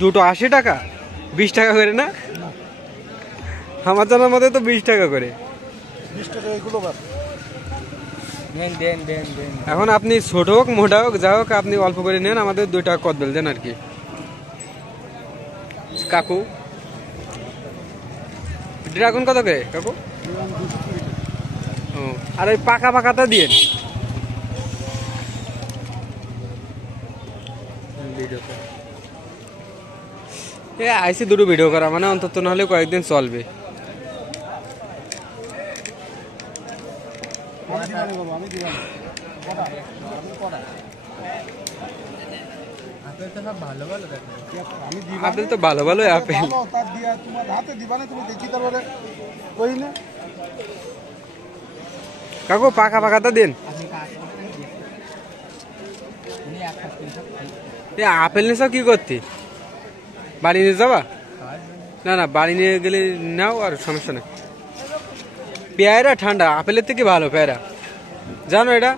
দুটো 80 টাকা, 20 টাকা করে না? আমার জানার মধ্যে তো 20 টাকা করে। 20 টাকা এগুলো বাদ দেন। এখন আপনি ছোট হোক মোটা হোক যা হোক আপনি অল্প করে নেন, আমাদের 2 টাকা কদবেল দেন আর কি। কাকু ড্রাগন কত করে কাকু? ও, আর ওই পাকা পাকাটা দিয়ে আইসি দুটো ভিডিও করা মানে অন্তত নাহলে কয়েকদিন চলবে। আপেল তো ভালো ভালো আপেল। কাকু পাকা পাকাটা দিন। আপেল নিয়ে কি করতে, বাড়ি নিয়ে যাবা? না না, বাড়ি নিয়ে গেলে নাও, আর সমস্যা নেই। পেয়ারা ঠান্ডা, আপেলের থেকে ভালো পেয়ারা, জানো এটা?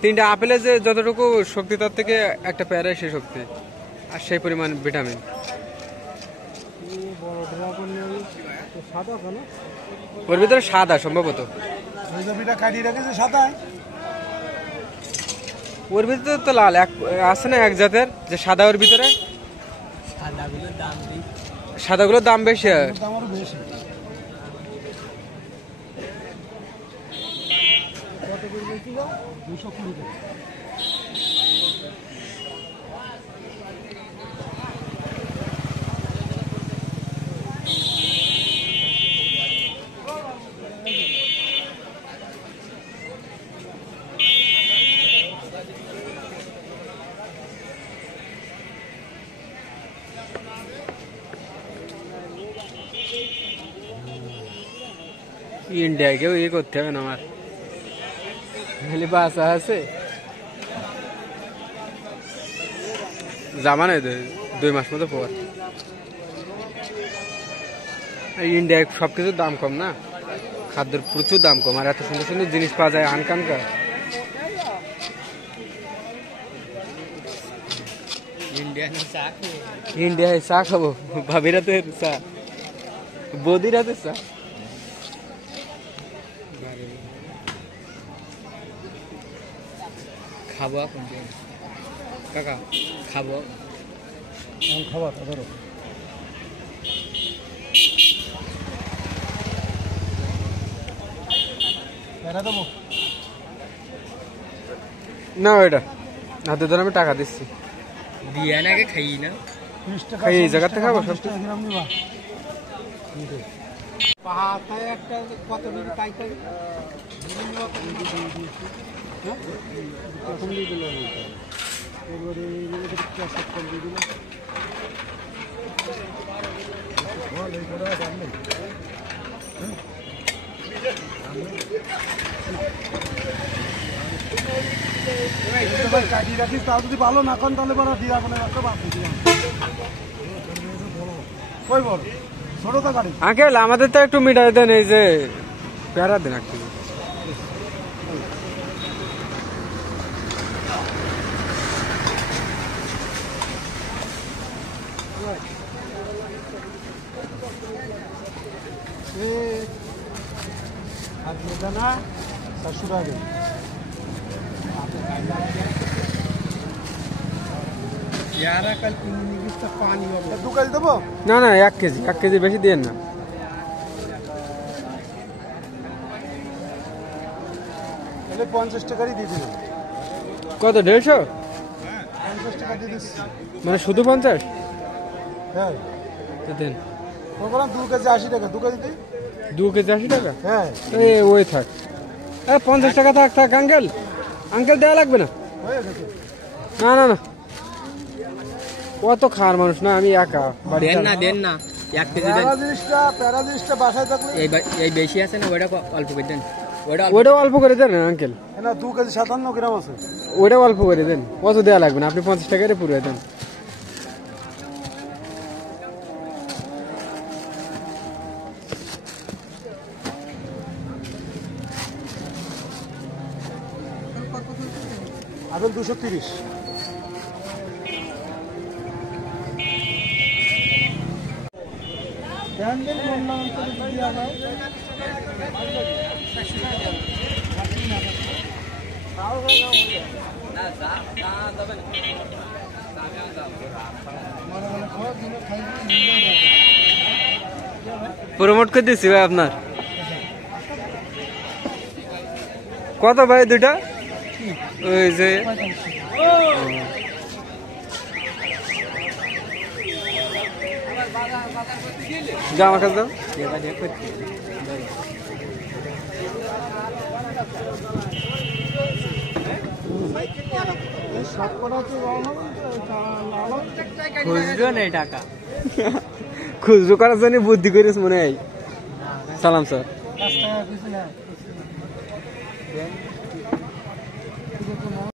3টা আপেলের যে যতটুকু শক্তি তার থেকে একটা পেয়ারায় সেই শক্তি আর সেই পরিমাণ ভিটামিন। ওর ভিতরে সাদা সম্ভবত, ওর ভিতরে তো লাল আছে না এক জাতের যে সাদা, ওর ভিতরে সাদাগুলোর দাম বেশি। ইন্ডিয়াকেও ইয়ে করতে হবে না আমার, বাসা আছে জামা নেই 2 মাস মতো পর। ইন্ডিয়ায় সবকিছুর দাম কম না, খাদ্যের প্রচুর দাম কম, আর এত সুন্দর সুন্দর জিনিস পাওয়া যায় আনকানকা। ইন্ডিয়ায় চা খাবো, ভাবির হাতের চা, বৌদির হাতের চা। খাবো এখন কাকা, খাবো খাবার ধরো দেবো না, ওইটা হাতে ধরে আমি টাকা দিচ্ছি, দিয়ে নাকি খাই না, খাই এই জায়গা থেকে খাবো সব। পাহাড়টায় একটা কত নিবি তাই তাই প্রথম দিয়ে দিল, কাটিয়ে রাখিস, তাও যদি ভালো না করেন তাহলে বলো ড্রাগনের একটা বাদ দিয়ে কই বল ছোটটা গাড়ি। আঙ্কেল আমাদের তো একটু মিটাই দেন, এই যে পেয়ারা দেন একটু। আর বেদানা 400 টাকা না না 1 কেজি বেশি দিয়ে না। তাহলে 50 টাকারই দিয়ে দিন। কত 150? 50 টাকা দিয়ে দিচ্ছি। মানে শুধু 50? হ্যাঁ দেন। বললাম 2 কেজি 80 টাকা, 2 কেজি দিই। 2 কেজি 80 টাকা? হ্যাঁ ওই থাক, 50 টাকা থাক আঙ্কেল দেওয়া লাগবে না। না না না, কত খাওয়ার মানুষ না, আমি একা। দেন না 1 কেজি দেন। প্যারা জিনিসটা বাসায় থাকলে এই বেশি আছে না, ওইটা অল্প করে দেন। ওইটা অল্প করে দেন আঙ্কেল। না 2 কেজি 57 গ্রাম আছে, ওইটা অল্প করে দেন, কত দেওয়া লাগবে না, আপনি 50 টাকারে পুরো দেন। আপেল 230। প্রমোট করে দিচ্ছি ভাই আপনার কত ভাই দুটা ওই যে জামা কাজ দাও খুঁজবেও নেই টাকা খুচরো করার জন্য বুদ্ধি করিস মনে হয় সালাম স্যার 5 টাকা কিছু না